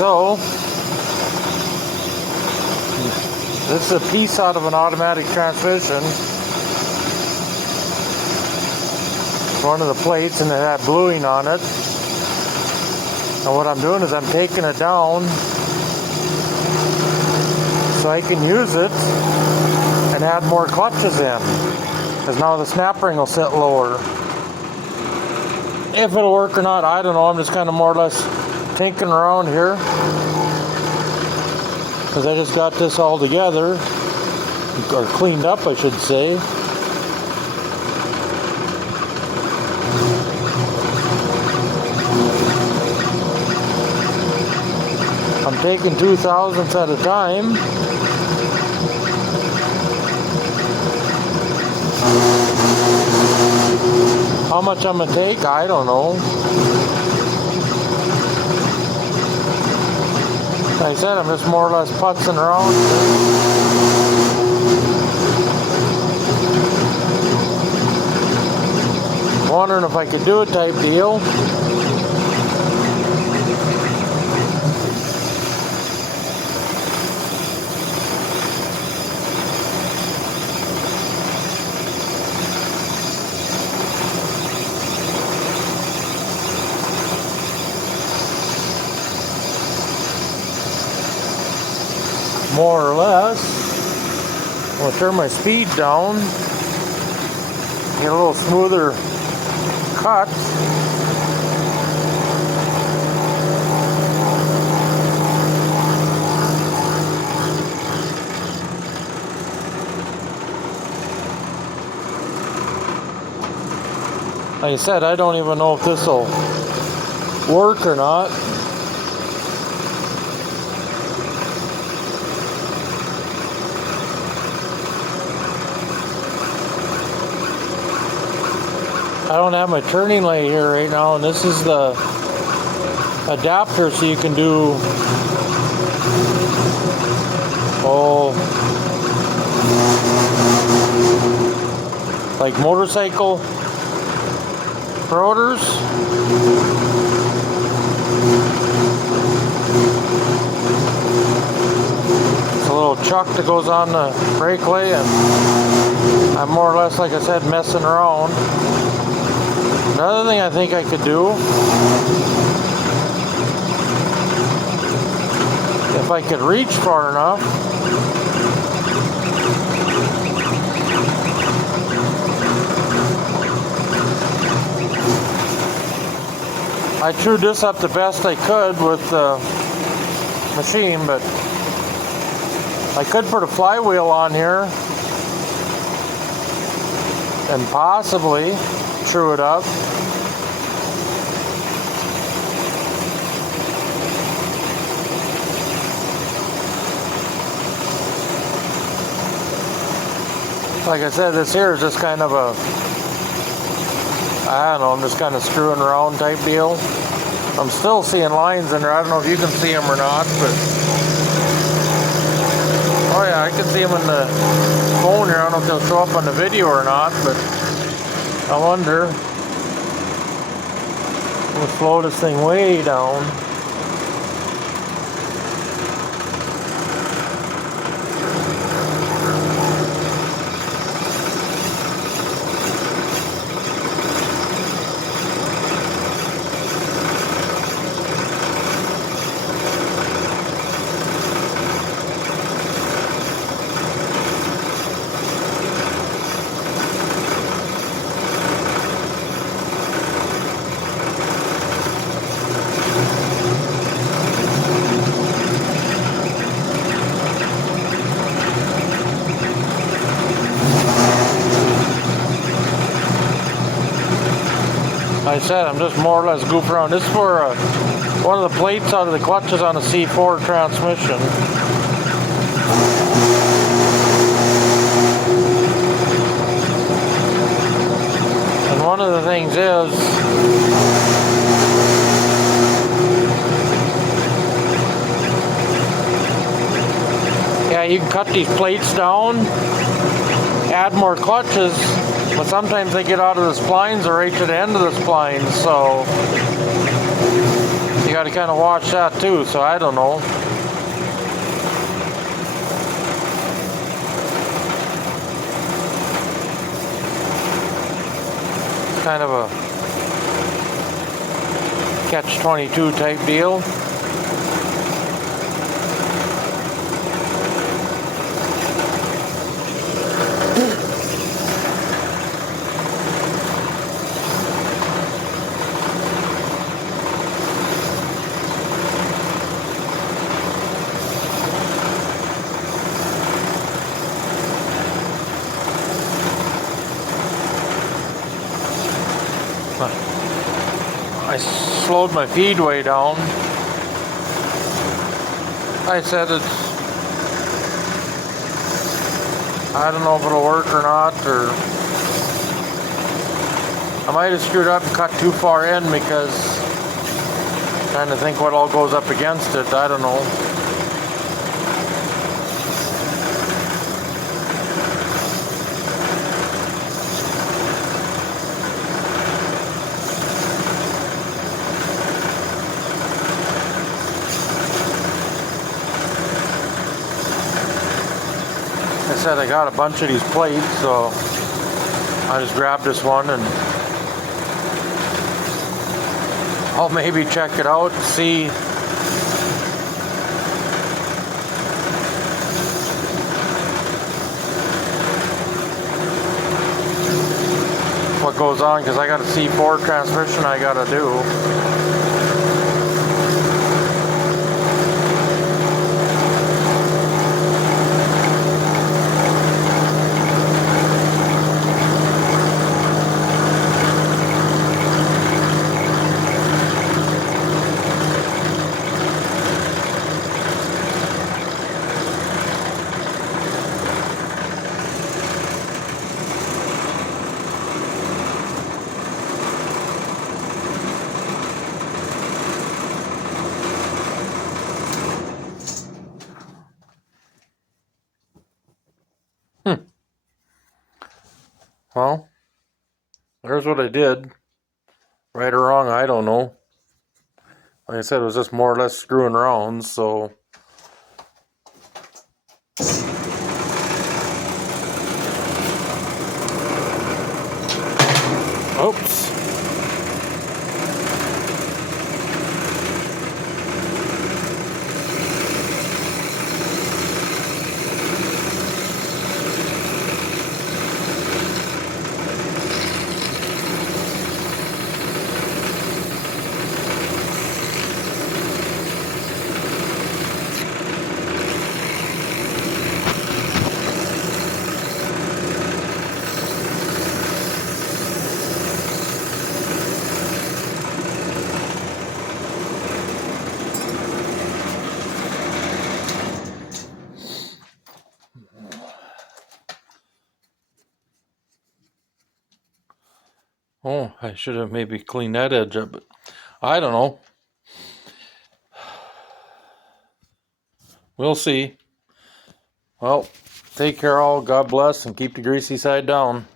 So, this is a piece out of an automatic transmission. It's one of the plates, and it had bluing on it. And what I'm doing is I'm taking it down so I can use it and add more clutches in, because now the snap ring will sit lower. If it'll work or not, I don't know. I'm just kind of more or less tinkering around here, because I just got this all together, or cleaned up I should say. I'm taking 2/1000ths at a time. How much I'm gonna take, I don't know. Like I said, I'm just more or less putzing around. Wondering if I could do a type deal. More or less. I'm going to turn my speed down, get a little smoother cut. Like I said, I don't even know if this will work or not. I don't have my turning lathe here right now, and this is the adapter, so you can do like motorcycle rotors. It's a little chuck that goes on the brake lathe, and I'm more or less, like I said, messing around. Another thing I think I could do, if I could reach far enough, I chewed this up the best I could with the machine, but I could put a flywheel on here and possibly true it up. Like I said, this here is just kind of a, I don't know, I'm just kind of screwing around type deal. I'm still seeing lines in there. I don't know if you can see them or not, but oh yeah, I can see them in the phone here. I don't know if they'll show up on the video or not, but I wonder. We'll slow this thing way down. Like I said, I'm just more or less goofing around. This is for one of the plates out of the clutches on a C4 transmission. And one of the things is, yeah, you can cut these plates down, add more clutches, but sometimes they get out of the splines or right to the end of the splines, so you got to kind of watch that too, so I don't know. It's kind of a catch-22 type deal. I slowed my feed way down. I said I don't know if it'll work or not, or I might have screwed up and cut too far in because I'm trying to think what all goes up against it. I don't know. I said I got a bunch of these plates, so I just grabbed this one and I'll maybe check it out and see what goes on, because I got a C4 transmission I gotta do. Well, there's what I did. Right or wrong, I don't know. Like I said, it was just more or less screwing around, so. Oops. Oh, I should have maybe cleaned that edge up, but I don't know. We'll see. Well, take care all. God bless, and keep the greasy side down.